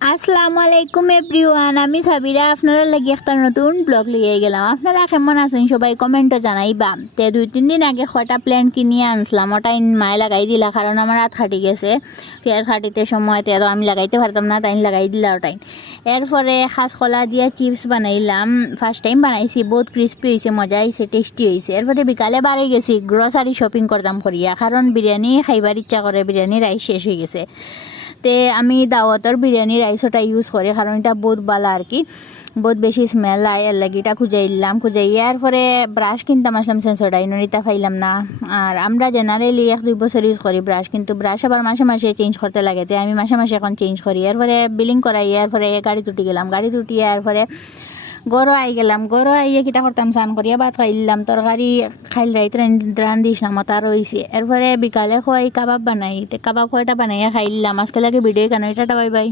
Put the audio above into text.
আসসালামু আলাইকুম এভরিওয়ান, আমি সাবিরা আপনারা লাগি একটা নতুন ব্লগ লিয়ে গেলাম। আপনারা কেমন আছেন সবাই কমেন্টে জানাইবা। তে 2-3 দিন আগে কয়টা প্ল্যান কিনিয়ে আনছিলাম, ওটাই মায়ে লাগাই দিলা, কারণ আমার হাত খাটি গেছে পেঁয়াজ খাটিতে সময়, তো আমি লাগাইতে পারতাম না, তাই লাগাই দিলা ওটাই। এরপরে খাসকলা দিয়ে চিপস বানাইলাম, ফার্স্ট টাইম বানাইছি, বহুত ক্রিস্পি হয়েছে, মজা হয়েছে, টেস্টি হয়েছে। এরপরে বিকালে বাড়ি গেছি গ্রোসারি শপিং করতাম করিয়া, কারণ বিরিয়ানি খাইবার ইচ্ছা করে, বিরিয়ানি রাইস শেষ হয়ে গেছে। তে আমি দাওয়াতর বিরিয়ানি রাইসটা ইউজ করি, কারণ এটা বহুত ভালো আর কি, বহুত বেশি স্মেল আয়, এর লাগে এটা খুঁজাইয়ার পরে ব্রাশ কিনতাম আসলাম, সেন্সোডাইনের এটা পাইলাম না। আর আমরা জেনারেলি 1-2 বছর ইউজ করি ব্রাশ, কিন্তু ব্রাশ আবার মাসে মাসে চেঞ্জ করতে লাগে, তাই আমি মাসে মাসে এখন চেঞ্জ করি। এরপরে বিলিং করাই, এরপরে গাড়ি তুটি গেলাম, গাড়ি তুটিয়ে এরপরে গরো আই গেলাম, গরো আইয়ে কিটা করতাম, স্নান করিয়া ভাত খাইলাম, তরকারি খাইল রাইত রান্ধিস না মতো আরও হয়েছে। এরপরে বিকালে খোয়াই কাবাব বানাই, কাবাব কয়টা বানাইয়া খাইলাম। আজকে লাগে ভিডিও কেন, এটা বাই বাই।